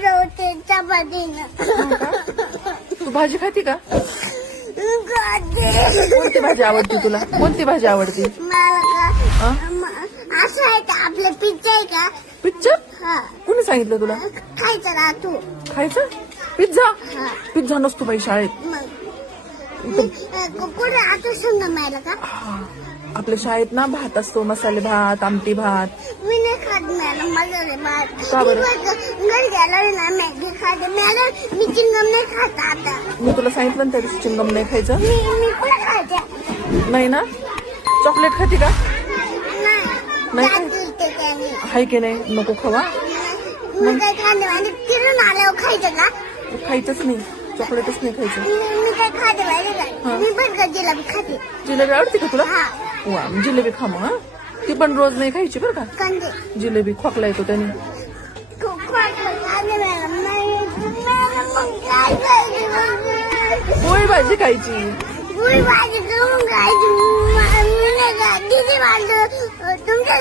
जेवते चपातीनं. तू भाजी खाती का? खाते. कोणती भाजी आवडते तुला? कोणती भाजी आवडते? मला का असं आहे का आपलं पिझ्झा आहे का? पिझ्झा? हा कोणी सांगितलं तुला खायचं ना तू. खायचं? पिझ्झा? हा पिझ्झा नसतो बाई शाळेत. मग कुठे आता समजा मिळालं का? आपल्या शाळेत ना भात असतो, मसाले भात, आमटी भात. मी नाही खात मॅडम, माझं रे भात. का बरं? घरी गेलो ना मॅगी खाते मॅडम, मी चिंगम नाही खात आता. मी तुला सांगितलं ना त्या दिवशी चिंगम नाही खायचं. मी पण खाते. नाही ना? चॉकलेट खाती का? नाही का? ते त्याने. हाय की नाही? नको खावा. मी काय खाते आणि फिरून आल्यावर खायचं का? खायचंच नाही, चॉकलेटच नाही खायचं. मी काय खाते माहिती हा. का? मी पण जिलेबी खाते. जिलेबी आवडते का तुला? हा वा, जिलेबी खा मग. हं? ती पण रोज नाही खायची बरं का. कंदे जिलेबी खोकला येतो त्याने. पोळी भाजी खायची. भाजी करून खायची. मी नाही का दीदी तुमच्या